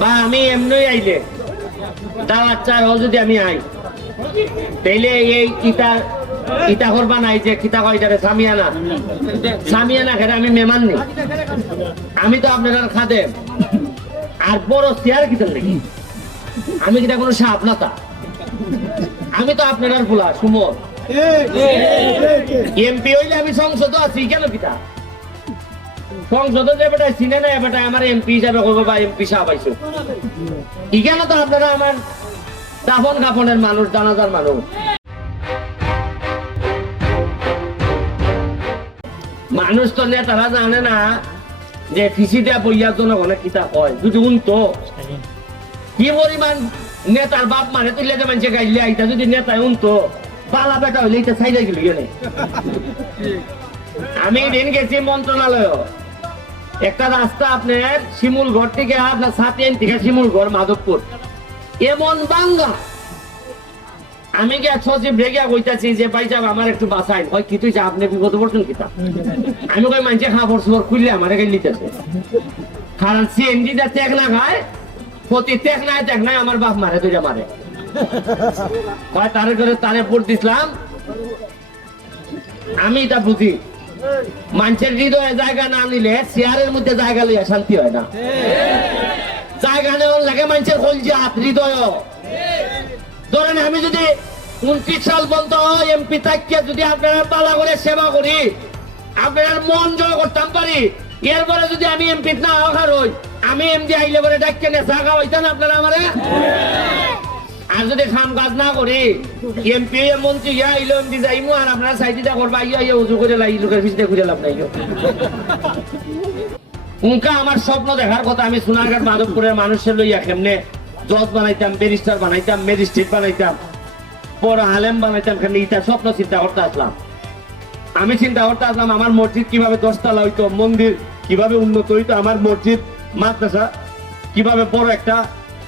বা আমি এমনি আইলে তাও আচ্ছা যদি আমি আই তাইলে এই ইটা করবা নাই যে কিতা কয়টারে সামিয়ানা খেলে আমি মেমান নেই। আমি তো আপনার খাদেম আর বড় চেয়ার কিতার নাকি আমি কিটা কোনো সাপ না তা আমি তো আপনার ফুলা সুমন এমপি হইলে আমি সংসদ আছি কেন কিতা সংসদে যে বেটা চিনে না বেটা আমার এমপি হিসাবে করবো বা এমপি সাহেব আইসো কেন তো আপনারা আমার দাফন কাফনের মানুষ জানাজার মানুষ মানুষ তো নেতারা জানে না যে ফিসি দেয়া বইয়ার জন্য অনেক কিতা হয় যদি উনতো কি পরিমাণ নেতার বাপ মানে তুললে যে মানুষে গাইলে আইতা যদি নেতায় উনতো বালা বেটা হইলে এটা সাইডে গেল গেলে আমি দিন গেছি মন্ত্রণালয় একটা রাস্তা আপনার শিমুলগড় থেকে আপনার সাতিয়েন থেকে শিমুলগড় মাধবপুর এমন বাঙ্গা আমি গিয়া সচিব রেগিয়া কইতাছি যে ভাই সাহেব আমার একটু বাঁচাই হয় কি তুই আপনি বিপদ পড়ছেন কিতা আমি কই মানুষে খাবার সুবার খুললে আমার গাই লিতেছে কারণ সিএনজি যা ত্যাগ না খায় প্রতি ত্যাগ নাই আমার বাপ মারে তুই মারে হয় তারে করে তারে পড়তেছিলাম আমি এটা বুঝি মানুষের হৃদয়ে জায়গা না নিলে চেয়ারের মধ্যে জায়গা লইয়া শান্তি হয় না জায়গা নেওয়ার লাগে মানুষের কলজি হাত হৃদয় ধরেন আমি যদি 29 সাল পর্যন্ত এমপি থাকিয়া যদি আপনারা পালা করে সেবা করি আপনার মন জয় করতাম পারি এরপরে যদি আমি এমপি না হওয়ার হই আমি এমপি আইলে পরে ডাকিয়ে নেশা খাওয়াইতেন আপনারা আমারে আর যদি খাম কাজ না করি এমপি মন্ত্রী আইলো এমপি যাইমু আর আপনারা সাইডিটা করবা ইয়া উজু করে লাই লোকের পিছনে খুঁজে লাভ নাই উনকা আমার স্বপ্ন দেখার কথা আমি সোনারঘাট মাধবপুরের মানুষের লইয়া কেমনে জজ বানাইতাম ব্যারিস্টার বানাইতাম ম্যাজিস্ট্রেট বানাইতাম বড় আলেম বানাইতাম কেমনে এটা স্বপ্ন চিন্তা করতে আসলাম আমি চিন্তা করতে আসলাম আমার মসজিদ কিভাবে 10 তলা হইতো মন্দির কিভাবে উন্নত হইতো আমার মসজিদ মাদ্রাসা কিভাবে বড় একটা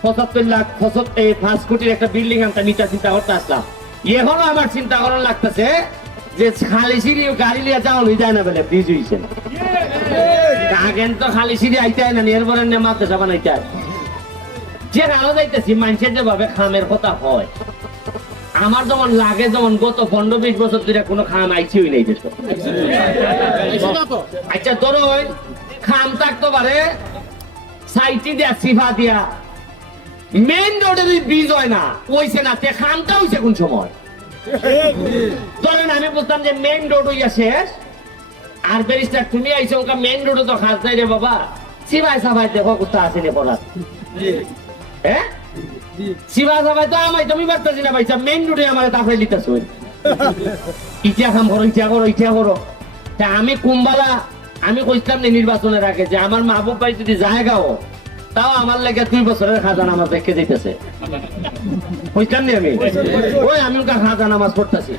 75 লাখ 5 কোটির একটা বিল্ডিং আনতাম এটা চিন্তা করতে আসলাম এখনো আমার চিন্তা করার লাগতেছে যে খালি সিঁড়ি গাড়ি লিয়ে যাওয়া হয়ে যায় না বলে ব্রিজ হয়েছে আগেন তো খালি সিঁড়ি আইতে হয় না এরপরে মাদ্রাসা বানাইতে হয় যে রানো যাইতেছি মানুষের যেভাবে খামের কথা হয় আমার যেমন লাগে যেমন গত 15-20 বছর ধরে কোনো খাম আইছি হই নাই দেশ আচ্ছা ধরো খাম থাকতে পারে সাইটি দিয়া সিফা দিয়া মেইন রোডে যদি ব্রিজ হয় না ওইছে না তে খামটা হইছে কোন সময় ধরেন আমি বলতাম যে মেইন রোড হইয়া শেষ আর ব্যারিস্টার তুমি আইছো ওকা মেইন রোডে তো খাস নাই রে বাবা সিফাই সাফাই দেখো কোথা আছে রে পড়া হ্যাঁ সিফা সাফাই তো আমায় তুমি পারতেছি না ভাইসা মেইন রোডে আমার তাফরে লিতেছ ইটা খাম করো ইটা করো তা আমি কুম্বালা আমি কইতাম না নির্বাচনের আগে যে আমার মাহবুব ভাই যদি জায়গাও তাও আমার লাগে 2 বছরের খাজানা নামাজ দেখে দিতেছে কইতাম না আমি ওই আমি খাজানা নামাজ পড়তেছি